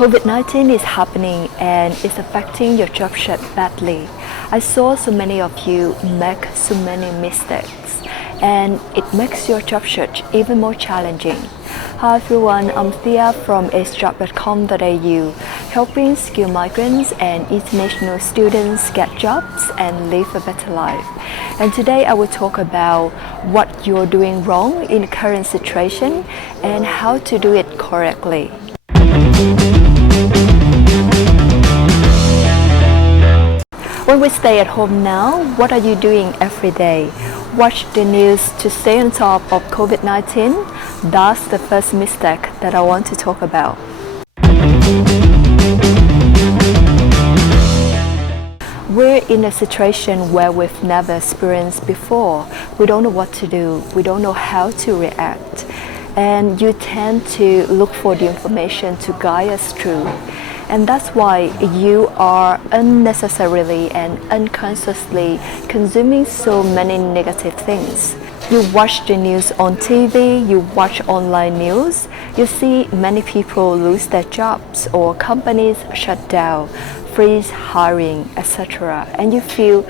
COVID-19 is happening and it's affecting your job search badly. I saw so many of you make so many mistakes and it makes your job search even more challenging. Hi everyone, I'm Thea from acejob.com.au, helping skilled migrants and international students get jobs and live a better life. And today I will talk about what you're doing wrong in the current situation and how to do it correctly. When we stay at home now, what are you doing every day? Watch the news to stay on top of COVID-19. That's the first mistake that I want to talk about. We're in a situation where we've never experienced before. We don't know what to do. We don't know how to react. And you tend to look for the information to guide us through. And that's why you are unnecessarily and unconsciously consuming so many negative things. You watch the news on TV, you watch online news, you see many people lose their jobs or companies shut down, freeze hiring, etc. And you feel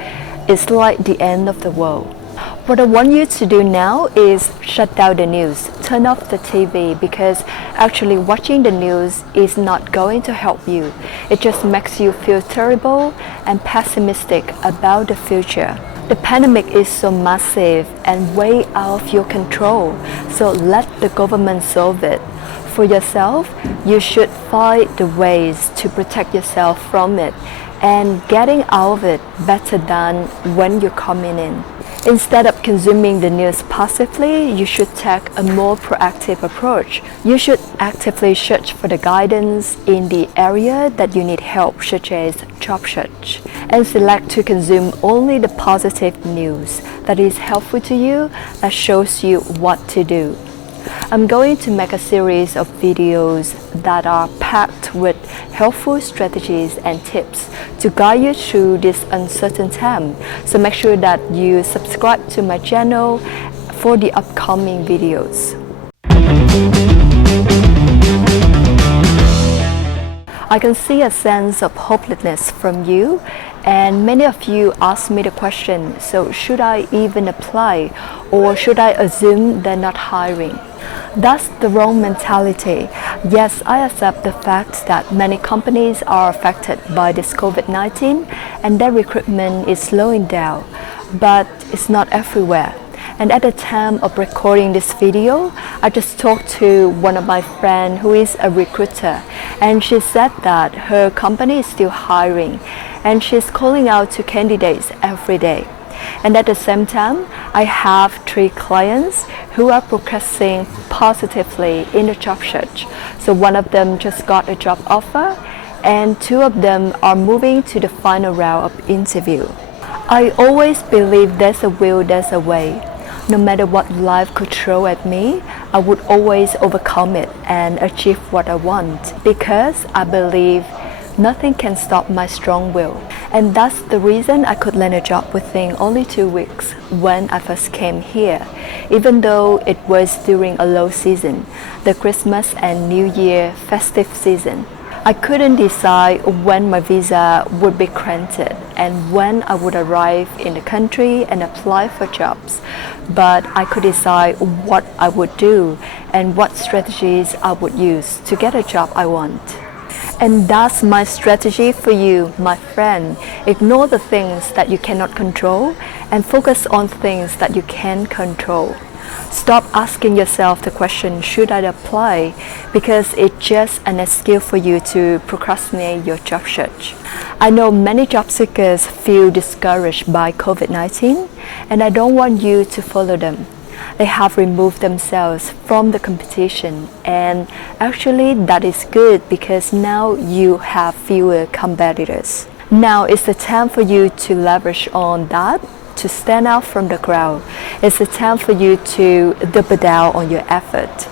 it's like the end of the world. What I want you to do now is shut down the news, turn off the TV, because actually watching the news is not going to help you. It just makes you feel terrible and pessimistic about the future. The pandemic is so massive and way out of your control, so let the government solve it. For yourself, you should find the ways to protect yourself from it and getting out of it better than when you're coming in. Instead of consuming the news passively, you should take a more proactive approach. You should actively search for the guidance in the area that you need help, such as job search, and select to consume only the positive news that is helpful to you, that shows you what to do. I'm going to make a series of videos that are packed with helpful strategies and tips to guide you through this uncertain time. So make sure that you subscribe to my channel for the upcoming videos. I can see a sense of hopelessness from you, and many of you ask me the question, so should I even apply or should I assume they're not hiring? That's the wrong mentality. Yes, I accept the fact that many companies are affected by this COVID-19 and their recruitment is slowing down, but it's not everywhere. And at the time of recording this video, I just talked to one of my friends who is a recruiter, and she said that her company is still hiring and she's calling out to candidates every day. And at the same time, I have 3 clients who are progressing positively in the job search. So one of them just got a job offer and 2 of them are moving to the final round of interview. I always believe there's a will, there's a way. No matter what life could throw at me, I would always overcome it and achieve what I want, because I believe nothing can stop my strong will. And that's the reason I could land a job within only 2 weeks when I first came here, even though it was during a low season, the Christmas and New Year festive season. I couldn't decide when my visa would be granted and when I would arrive in the country and apply for jobs, but I could decide what I would do and what strategies I would use to get a job I want. And that's my strategy for you, my friend. Ignore the things that you cannot control and focus on things that you can control. Stop asking yourself the question, should I apply? Because it's just an excuse for you to procrastinate your job search. I know many job seekers feel discouraged by COVID-19, and I don't want you to follow them. They have removed themselves from the competition, and actually that is good because now you have fewer competitors. Now is the time for you to leverage on that, to stand out from the crowd. It's the time for you to double down on your effort.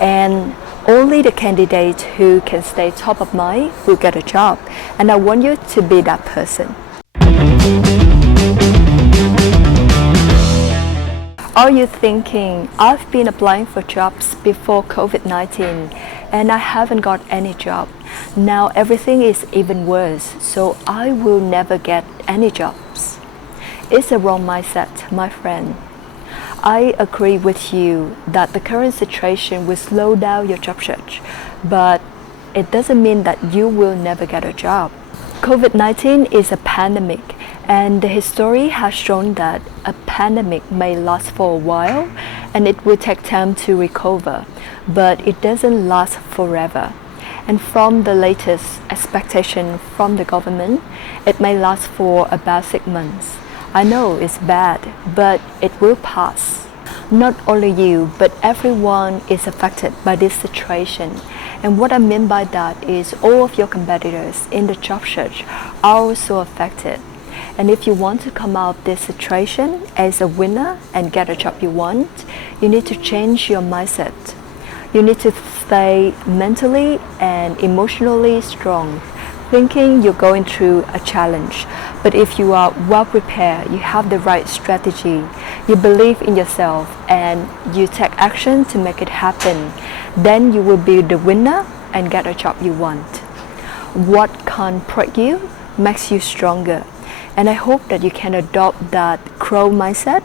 And only the candidate who can stay top of mind will get a job. And I want you to be that person. Are you thinking, I've been applying for jobs before COVID-19 and I haven't got any job. Now everything is even worse, so I will never get any jobs. It's a wrong mindset, my friend. I agree with you that the current situation will slow down your job search, but it doesn't mean that you will never get a job. COVID-19 is a pandemic, and the history has shown that a pandemic may last for a while and it will take time to recover, but it doesn't last forever. And from the latest expectation from the government, it may last for about 6 months. I know it's bad, but it will pass. Not only you, but everyone is affected by this situation. And what I mean by that is all of your competitors in the job search are also affected. And if you want to come out of this situation as a winner and get a job you want, you need to change your mindset. You need to stay mentally and emotionally strong, thinking you're going through a challenge. But if you are well prepared, you have the right strategy, you believe in yourself, and you take action to make it happen, then you will be the winner and get a job you want. What can't break you makes you stronger. And I hope that you can adopt that growth mindset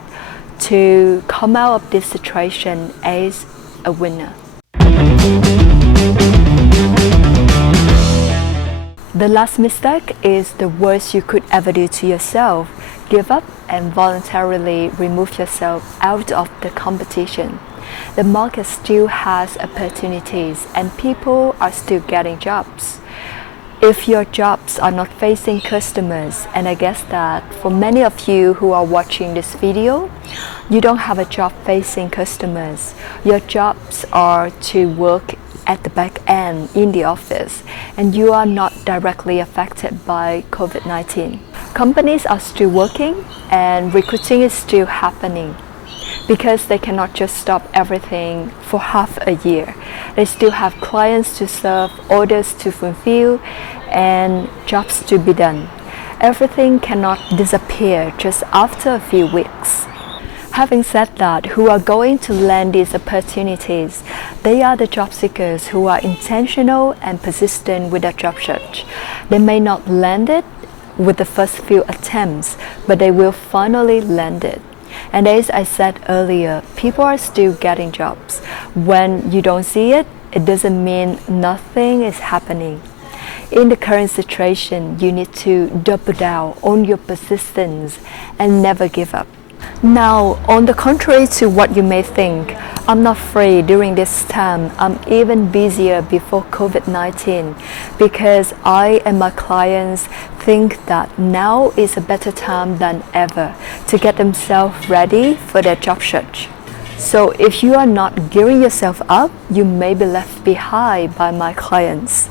to come out of this situation as a winner. The last mistake is the worst you could ever do to yourself. Give up and voluntarily remove yourself out of the competition. The market still has opportunities and people are still getting jobs. If your jobs are not facing customers, and I guess that for many of you who are watching this video, you don't have a job facing customers. Your jobs are to work at the back end in the office, and you are not directly affected by COVID-19. Companies are still working and recruiting is still happening because they cannot just stop everything for half a year. They still have clients to serve, orders to fulfill, and jobs to be done. Everything cannot disappear just after a few weeks. Having said that, who are going to land these opportunities? They are the job seekers who are intentional and persistent with their job search. They may not land it with the first few attempts, but they will finally land it. And as I said earlier, people are still getting jobs. When you don't see it, it doesn't mean nothing is happening. In the current situation, you need to double down on your persistence and never give up. Now, on the contrary to what you may think, I'm not free during this time. I'm even busier before COVID-19 because I and my clients think that now is a better time than ever to get themselves ready for their job search. So if you are not gearing yourself up, you may be left behind by my clients.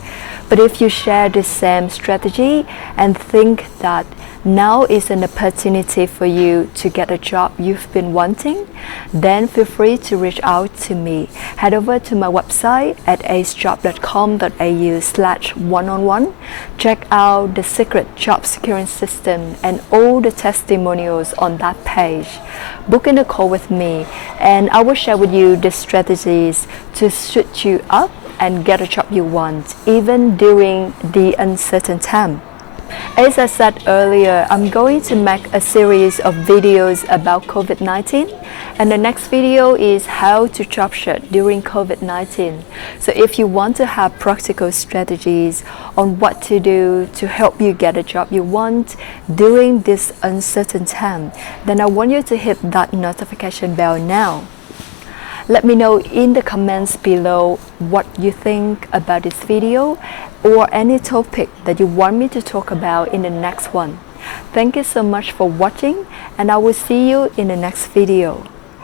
But if you share the same strategy and think that now is an opportunity for you to get a job you've been wanting, then feel free to reach out to me. Head over to my website at acejob.com.au/one-on-one. Check out the secret job securing system and all the testimonials on that page. Book in a call with me and I will share with you the strategies to suit you up and get a job you want, even during the uncertain time. As I said earlier, I'm going to make a series of videos about COVID-19, and the next video is how to job search during COVID-19. So if you want to have practical strategies on what to do to help you get a job you want during this uncertain time, then I want you to hit that notification bell now. Let me know in the comments below what you think about this video or any topic that you want me to talk about in the next one. Thank you so much for watching, and I will see you in the next video.